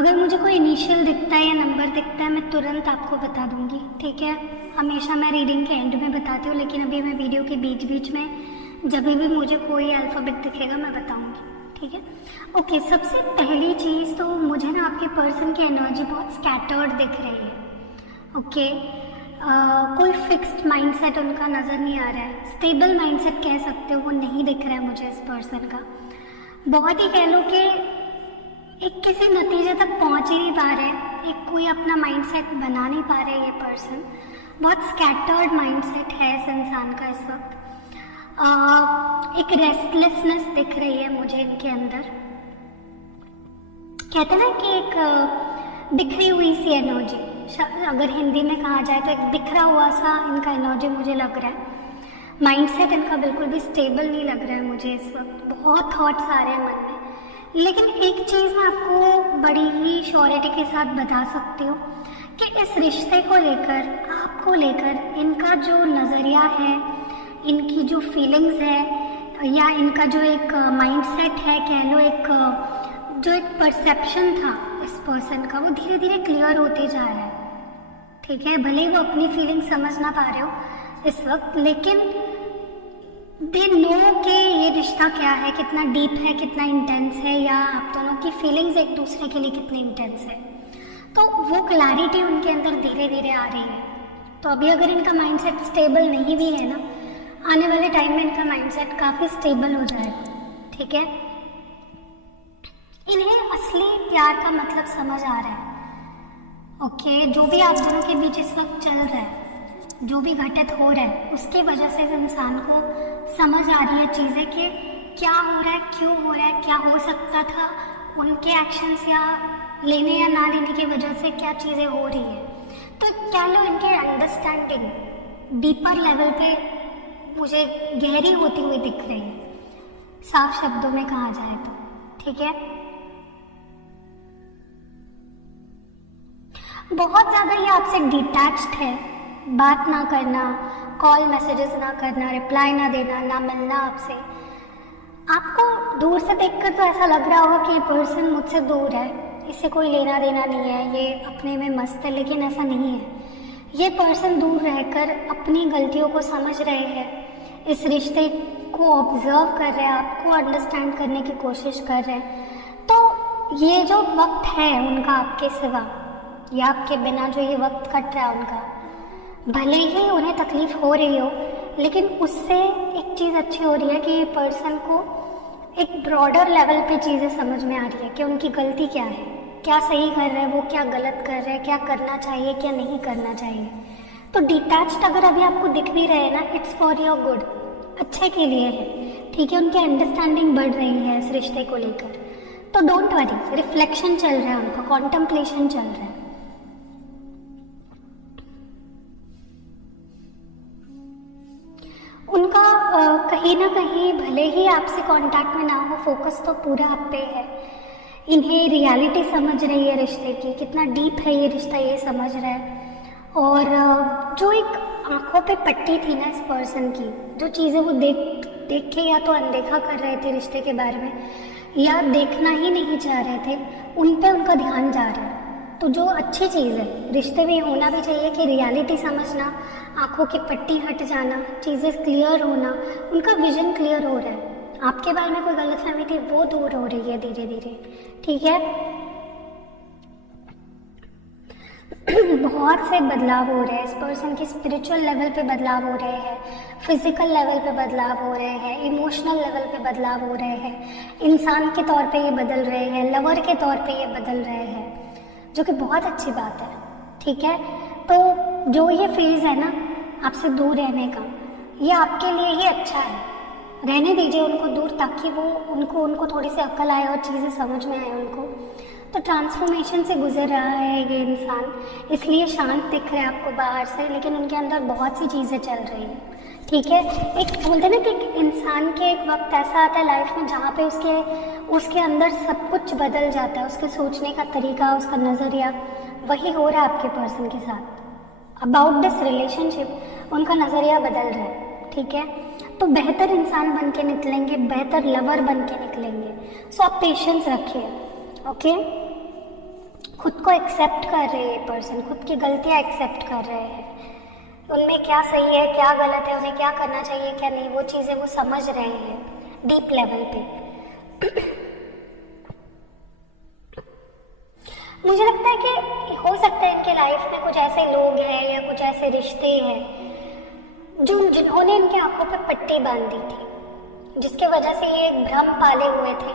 अगर मुझे कोई इनिशियल दिखता है या नंबर दिखता है मैं तुरंत आपको बता दूंगी, ठीक है। हमेशा मैं रीडिंग के एंड में बताती हूँ, लेकिन अभी मैं वीडियो के बीच बीच में जब भी मुझे कोई अल्फ़ाबेट दिखेगा मैं बताऊंगी, ठीक है। ओके, सबसे पहली चीज़ तो मुझे ना आपके पर्सन की एनर्जी बहुत स्कैटर्ड दिख रही है। ओके, कोई फिक्स्ड माइंडसेट उनका नज़र नहीं आ रहा है। स्टेबल माइंडसेट कह सकते हो, वो नहीं दिख रहा है मुझे इस पर्सन का। बहुत ही कह लो कि एक किसी नतीजे तक पहुंच ही नहीं पा रहे, एक कोई अपना माइंडसेट बना नहीं पा रहे। ये पर्सन बहुत स्कैटर्ड माइंडसेट है इस इंसान का इस वक्त। एक रेस्टलेसनेस दिख रही है मुझे इनके अंदर। कहते ना कि एक बिखरी हुई सी एनर्जी, अगर हिंदी में कहा जाए तो एक बिखरा हुआ सा इनका एनर्जी मुझे लग रहा है। माइंडसेट इनका बिल्कुल भी स्टेबल नहीं लग रहा है मुझे इस वक्त। बहुत थॉट्स आ रहे हैं मन में, लेकिन एक चीज़ मैं आपको बड़ी ही श्योरिटी के साथ बता सकती हूँ कि इस रिश्ते को लेकर, आपको लेकर इनका जो नज़रिया है, इनकी जो फीलिंग्स है, या इनका जो एक माइंडसेट है, कह लो एक जो एक परसेप्शन था इस पर्सन का, वो धीरे धीरे क्लियर होते जा रहा है, ठीक है। भले ही वो अपनी फीलिंग समझ ना पा रहे हो इस वक्त, लेकिन दे नो कि ये रिश्ता क्या है, कितना डीप है, कितना इंटेंस है, या आप दोनों की फीलिंग्स एक दूसरे के लिए कितनी इंटेंस है। तो वो क्लैरिटी उनके अंदर धीरे धीरे आ रही है। तो अभी अगर इनका माइंडसेट स्टेबल नहीं भी है ना, आने वाले टाइम में इनका माइंडसेट काफ़ी स्टेबल हो जाएगा, ठीक है। इन्हें असली प्यार का मतलब समझ आ रहा है। ओके, जो भी आप दोनों के बीच इस वक्त चल रहा है, जो भी घटित हो रहा है, उसके वजह से इस इंसान को समझ आ रही है चीज़ें कि क्या हो रहा है, क्यों हो रहा है, क्या हो सकता था, उनके एक्शंस या लेने या ना लेने की वजह से क्या चीज़ें हो रही है। तो क्या लो इनके अंडरस्टैंडिंग डीपर लेवल पे मुझे गहरी होती हुई दिख रही है, साफ शब्दों में कहा जाए तो, ठीक है। बहुत ज़्यादा ये आपसे डिटैच्ड है। बात ना करना, कॉल मैसेजेस ना करना, रिप्लाई ना देना, ना मिलना आपसे। आपको दूर से देखकर तो ऐसा लग रहा होगा कि ये पर्सन मुझसे दूर है, इससे कोई लेना देना नहीं है, ये अपने में मस्त है, लेकिन ऐसा नहीं है। ये पर्सन दूर रहकर अपनी गलतियों को समझ रहे हैं, इस रिश्ते को ऑब्जर्व कर रहे हैं, आपको अंडरस्टैंड करने की कोशिश कर रहे हैं। तो ये जो वक्त है उनका आपके सिवा या आपके बिना जो ये वक्त कट रहा है उनका, भले ही उन्हें तकलीफ हो रही हो, लेकिन उससे एक चीज़ अच्छी हो रही है कि ये पर्सन को एक ब्रॉडर लेवल पे चीज़ें समझ में आ रही है कि उनकी गलती क्या है, क्या सही कर रहे हैं, वो क्या गलत कर रहे हैं, क्या करना चाहिए, क्या नहीं करना चाहिए। तो डिटैच्ड अगर अभी आपको दिख भी रहे हैं ना, इट्स फॉर योर गुड, अच्छे के लिए है, ठीक है। उनकी अंडरस्टैंडिंग बढ़ रही है इस रिश्ते को लेकर। तो डोंट वरी, रिफ्लेक्शन चल रहा है उनका, कॉन्टम्पलेशन चल रहा है। उनका कहीं ना कहीं भले ही आपसे कांटेक्ट में ना हो, फोकस तो पूरा आप पे है। इन्हें रियलिटी समझ रही है रिश्ते की, कितना डीप है ये रिश्ता ये समझ रहा है। और जो एक आंखों पे पट्टी थी ना इस पर्सन की, जो चीज़ें वो देख के या तो अनदेखा कर रहे थे रिश्ते के बारे में, या देखना ही नहीं चाह रहे थे, उन पे उनका ध्यान जा रहा है। तो जो अच्छी चीज़ है, रिश्ते में होना भी चाहिए कि रियलिटी समझना, आंखों की पट्टी हट जाना, चीज़ें क्लियर होना, उनका विजन क्लियर हो रहा है। आपके बारे में कोई गलतफहमी थी वो दूर हो रही है धीरे धीरे, ठीक है। बहुत से बदलाव हो रहे हैं इस पर्सन के, स्पिरिचुअल लेवल पे बदलाव हो रहे हैं, फिजिकल लेवल पे बदलाव हो रहे हैं, इमोशनल लेवल पे बदलाव हो रहे हैं, इंसान के तौर पे ये बदल रहे हैं, लवर के तौर पे ये बदल रहे हैं, जो कि बहुत अच्छी बात है, ठीक है। तो जो ये फेज़ है ना आपसे दूर रहने का, ये आपके लिए ही अच्छा है। रहने दीजिए उनको दूर, ताकि वो उनको थोड़ी सी अक्ल आए और चीज़ें समझ में आए उनको। तो ट्रांसफॉर्मेशन से गुजर रहा है ये इंसान, इसलिए शांत दिख रहा है आपको बाहर से, लेकिन उनके अंदर बहुत सी चीज़ें चल रही हैं, ठीक है। एक बोलते ना कि एक इंसान के एक वक्त ऐसा आता है लाइफ में जहाँ पे उसके अंदर सब कुछ बदल जाता है, उसके सोचने का तरीका, उसका नज़रिया। वही हो रहा है आपके पर्सन के साथ। अबाउट दिस रिलेशनशिप उनका नज़रिया बदल रहा है, ठीक है। तो बेहतर इंसान बन के निकलेंगे, बेहतर लवर बन के निकलेंगे। सो आप पेशेंस रखिए, ओके। खुद को एक्सेप्ट कर रहे हैं पर्सन, खुद की गलतियाँ एक्सेप्ट कर रहे हैं, उनमें क्या सही है क्या गलत है, उन्हें क्या करना चाहिए क्या नहीं, वो चीज़ें वो समझ रहे हैं डीप लेवल पे। मुझे लगता है कि हो सकता है इनके लाइफ में कुछ ऐसे लोग हैं या कुछ ऐसे रिश्ते हैं जिन्होंने इनकी आंखों पे पट्टी बांध दी थी, जिसके वजह से ये एक भ्रम पाले हुए थे,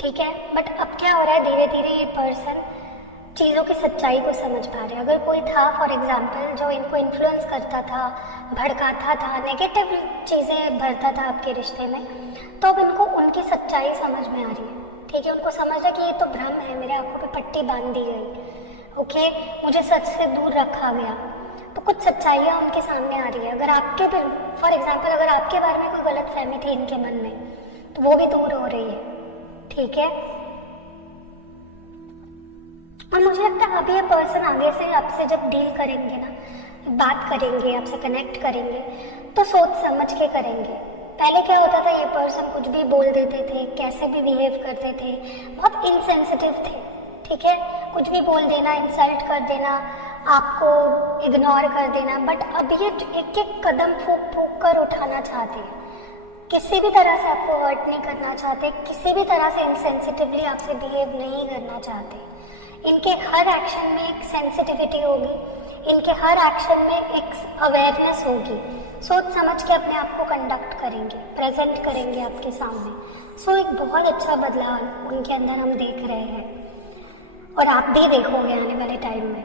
ठीक है। बट अब क्या हो रहा है, धीरे धीरे ये पर्सन चीज़ों की सच्चाई को समझ पा रहे हैं। अगर कोई था फॉर एग्जांपल जो इनको इन्फ्लुएंस करता था, भड़काता था, नेगेटिव चीज़ें भरता था आपके रिश्ते में, तो अब इनको उनकी सच्चाई समझ में आ रही है, ठीक है। उनको समझ रहा है कि ये तो भ्रम है, मेरे आंखों पे पट्टी बांध दी गई, ओके, मुझे सच से दूर रखा गया। तो कुछ सच्चाइयाँ उनके सामने आ रही है। अगर आपके फॉर एग्जांपल अगर आपके बारे में कोई गलत फहमी थी इनके मन में, तो वो भी दूर हो रही है, ठीक है। और मुझे लगता है अब ये पर्सन आगे से आपसे जब डील करेंगे ना, बात करेंगे, आपसे कनेक्ट करेंगे, तो सोच समझ के करेंगे। पहले क्या होता था, ये पर्सन कुछ भी बोल देते थे, कैसे भी बिहेव करते थे, बहुत इनसेंसिटिव थे, ठीक है, कुछ भी बोल देना, इंसल्ट कर देना, आपको इग्नोर कर देना। बट अब ये एक एक कदम फूक फूक कर उठाना चाहते हैं, किसी भी तरह से आपको हर्ट नहीं करना चाहते, किसी भी तरह से इनसेंसिटिवली आपसे बिहेव नहीं करना चाहते। इनके हर एक्शन में एक सेंसिटिविटी होगी, इनके हर एक्शन में एक अवेयरनेस होगी, सोच समझ के अपने आप को कंडक्ट करेंगे, प्रेजेंट करेंगे आपके सामने। सो एक बहुत अच्छा बदलाव उनके अंदर हम देख रहे हैं और आप भी देखोगे आने वाले टाइम में।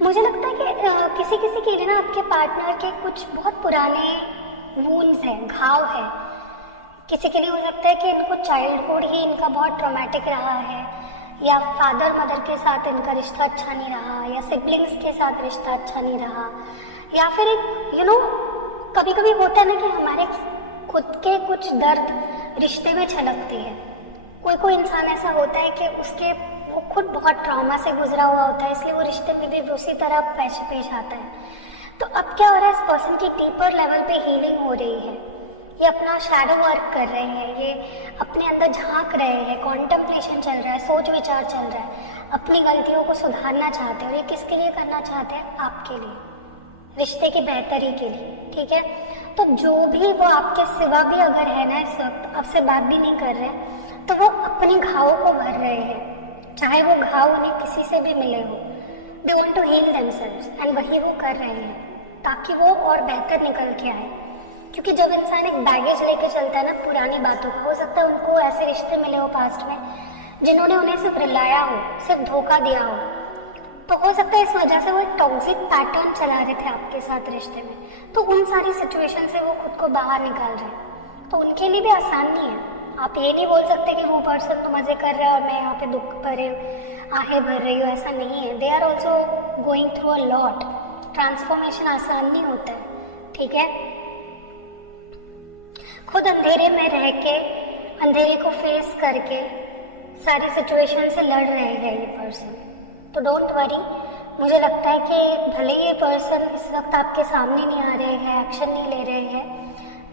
मुझे लगता है कि किसी किसी के लिए ना आपके पार्टनर के कुछ बहुत पुराने वूंड्स हैं, घाव है। किसी के लिए हो सकता है कि इनको चाइल्डहुड ही इनका बहुत ट्रॉमेटिक रहा है, या फादर मदर के साथ इनका रिश्ता अच्छा नहीं रहा, या सिबलिंग्स के साथ रिश्ता अच्छा नहीं रहा, या फिर एक कभी कभी होता है ना कि हमारे खुद के कुछ दर्द रिश्ते में छलकते हैं। कोई कोई इंसान ऐसा होता है कि वो खुद बहुत ट्रॉमा से गुजरा हुआ होता है, इसलिए वो रिश्ते में भी उसी तरह पेश आता है। तो अब क्या हो रहा है, इस पर्सन की डीपर लेवल पे हीलिंग हो रही है, ये अपना शैडो वर्क कर रहे हैं, ये अपने अंदर झांक रहे हैं, कॉन्टेम्पलेशन चल रहा है, सोच विचार चल रहा है, अपनी गलतियों को सुधारना चाहते हैं। और ये किसके लिए करना चाहते हैं, आपके लिए, रिश्ते की बेहतरी के लिए, ठीक है। तो जो भी वो आपके सिवा भी अगर है ना इस वक्त आपसे बात भी नहीं कर रहे, तो वो अपने घावों को भर रहे हैं, चाहे वो घाव उन्हें किसी से भी मिले हो। They want to heal themselves, and वही वो कर रहे हैं ताकि वो और बेहतर निकल के आए। क्योंकि जब इंसान एक बैगेज लेके चलता है ना पुरानी बातों का, हो सकता है उनको ऐसे रिश्ते मिले हो पास्ट में जिन्होंने उन्हें सिर्फ रिलाया हो, सिर्फ धोखा दिया हो, तो हो सकता है इस वजह से वो एक टॉक्सिक पैटर्न चला रहे थे आपके साथ रिश्ते में, तो उन सारी सिचुएशन से वो खुद को बाहर निकाल रहे हैं। तो उनके लिए भी आसान नहीं है। आप ये नहीं बोल सकते कि वो पर्सन तो मज़े कर रहा है और मैं यहाँ पे दुख भरे आहें भर रही हूँ, ऐसा नहीं है। They are also going through a lot. Transformation आसान नहीं होता है, ठीक है। खुद अंधेरे में रह के, अंधेरे को फेस करके सारी सिचुएशन से लड़ रहे हैं ये पर्सन। तो डोंट वरी, मुझे लगता है कि भले ये पर्सन इस वक्त आपके सामने नहीं आ रहे हैं, एक्शन नहीं ले रहे हैं,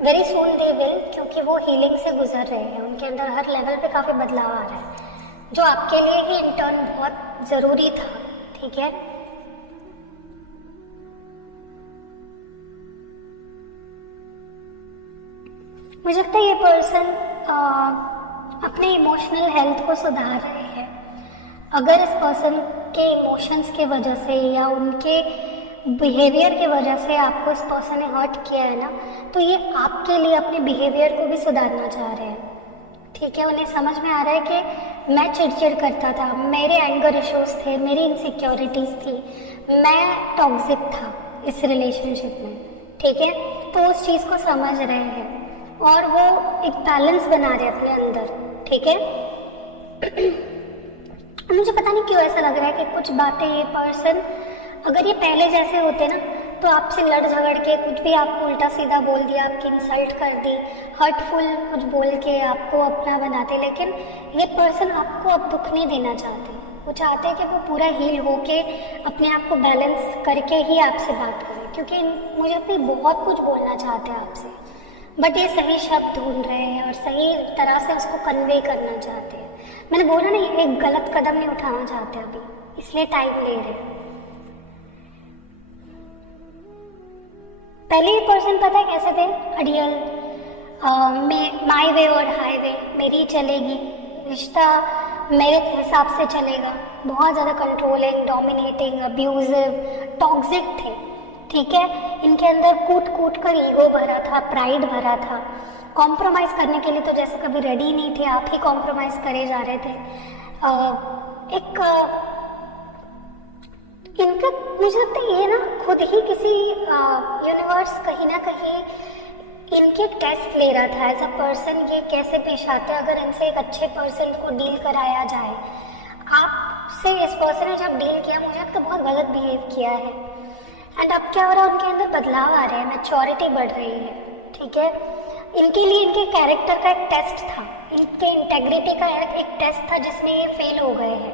वेरी सून दे विल, क्योंकि वो हीलिंग से गुजर रहे हैं। उनके अंदर हर लेवल पे काफ़ी बदलाव आ रहा है जो आपके लिए ही इंटर्न बहुत ज़रूरी था, ठीक है। मुझे लगता है ये पर्सन अपने इमोशनल हेल्थ को सुधार रहे हैं। अगर इस पर्सन के इमोशंस के वजह से या उनके बिहेवियर की वजह से आपको इस पर्सन ने हर्ट किया है ना, तो ये आपके लिए अपने बिहेवियर को भी सुधारना चाह रहे हैं, ठीक है। उन्हें समझ में आ रहा है कि मैं चिड़चिड़ करता था, मेरे एंगर इश्यूज थे, मेरी इनसिक्योरिटीज़ थी, मैं टॉक्सिक था इस रिलेशनशिप में, ठीक है। तो उस चीज़ को समझ रहे हैं और वो एक बैलेंस बना रहे हैं अपने अंदर, ठीक है। मुझे पता नहीं क्यों ऐसा लग रहा है कि कुछ बातें ये पर्सन, अगर ये पहले जैसे होते ना, तो आपसे लड़ झगड़ के कुछ भी आपको उल्टा सीधा बोल दिया, आपकी इंसल्ट कर दी, हर्टफुल कुछ बोल के आपको अपना बनाते, लेकिन ये पर्सन आपको अब दुख नहीं देना चाहते। वो चाहते हैं कि वो पूरा हील होके अपने आप को बैलेंस करके ही आपसे बात करें, क्योंकि मुझे अपनी बहुत कुछ बोलना चाहते हैं आपसे, बट ये सही शब्द ढूंढ रहे हैं और सही तरह से उसको कन्वे करना चाहते हैं। मैंने बोला ना, ये एक गलत कदम नहीं उठाना चाहते अभी, इसलिए टाइम ले रहे हैं। पहले ये पर्सन पता है कैसे थे, अड़ियल, माई वे और हाईवे, मेरी चलेगी, रिश्ता मेरे हिसाब से चलेगा, बहुत ज़्यादा कंट्रोलिंग, डोमिनेटिंग, अब्यूजिव, टॉक्सिक थे। ठीक है, इनके अंदर कूट कूट कर ईगो भरा था, प्राइड भरा था, कॉम्प्रोमाइज़ करने के लिए तो जैसे कभी रेडी नहीं थे, आप ही कॉम्प्रोमाइज़ करे जा रहे थे। इनका मुझे लगता है ये ना खुद ही किसी यूनिवर्स कहीं ना कहीं इनके टेस्ट ले रहा था एज अ पर्सन, ये कैसे पेश आते हैं अगर इनसे एक अच्छे पर्सन को डील कराया जाए। आपसे इस पर्सन ने जब डील किया, मुझे लगता है बहुत गलत बिहेव किया है। एंड अब क्या हो रहा है, उनके अंदर बदलाव आ रहे हैं, मैच्योरिटी बढ़ रही है। ठीक है, इनके लिए इनके कैरेक्टर का एक टेस्ट था, इनके इंटेग्रिटी का एक टेस्ट था जिसमें ये फेल हो गए हैं।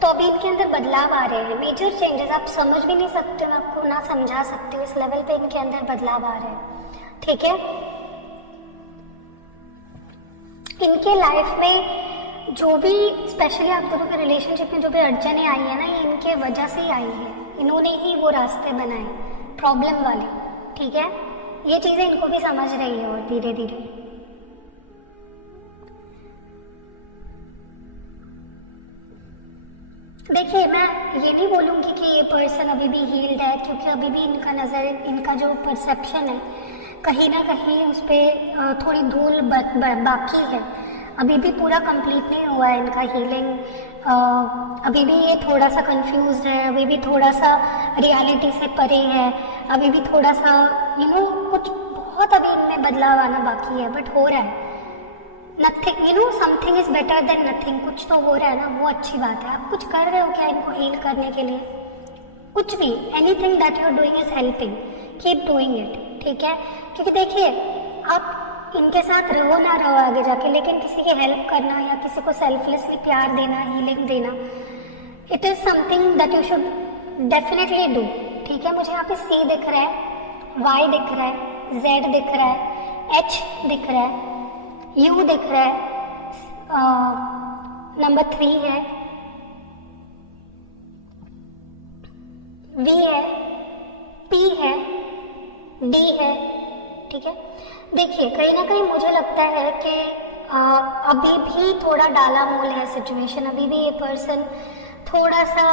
तो अभी इनके अंदर बदलाव आ रहे हैं, मेजर चेंजेस, आप समझ भी नहीं सकते, मैं आपको ना समझा सकती हूँ, इस लेवल पे इनके अंदर बदलाव आ रहे हैं। ठीक है, इनके लाइफ में जो भी स्पेशली आप दोनों के रिलेशनशिप में जो भी अड़चने आई है ना, ये इनके वजह से ही आई है, इन्होंने ही वो रास्ते बनाए प्रॉब्लम वाले। ठीक है, ये चीज़ें इनको भी समझ रही है और धीरे धीरे। देखिए, मैं ये नहीं बोलूँगी कि ये पर्सन अभी भी हील्ड है, क्योंकि अभी भी इनका नज़र, इनका जो परसेप्शन है कहीं ना कहीं उस पर थोड़ी धूल बाकी है, अभी भी पूरा कंप्लीट नहीं हुआ है इनका हीलिंग। अभी भी ये थोड़ा सा कंफ्यूज्ड है, अभी भी थोड़ा सा रियलिटी से परे है, अभी भी थोड़ा सा कुछ बहुत अभी इनमें बदलाव आना बाकी है, बट हो रहा है। Nothing, something is better than nothing, कुछ तो हो रहा है ना, वो अच्छी बात है। आप कुछ कर रहे हो क्या इनको हील करने के लिए? कुछ भी, anything that you are doing is helping, keep doing it. ठीक है, क्योंकि देखिए, आप इनके साथ रहो ना रहो आगे जाके, लेकिन किसी की हेल्प करना या किसी को सेल्फलेसली प्यार देना, हीलिंग देना, it is something that you should definitely do. ठीक है, मुझे यहाँ पे C दिख रहा है, Y दिख रहा है, Z दिख रहा है, H दिख रहा है, U दिख रहा है, नंबर 3 है, V है, P है, D है। ठीक है, देखिए कहीं ना कहीं मुझे लगता है कि अभी भी थोड़ा डाला मोल है सिचुएशन, अभी भी ये पर्सन थोड़ा सा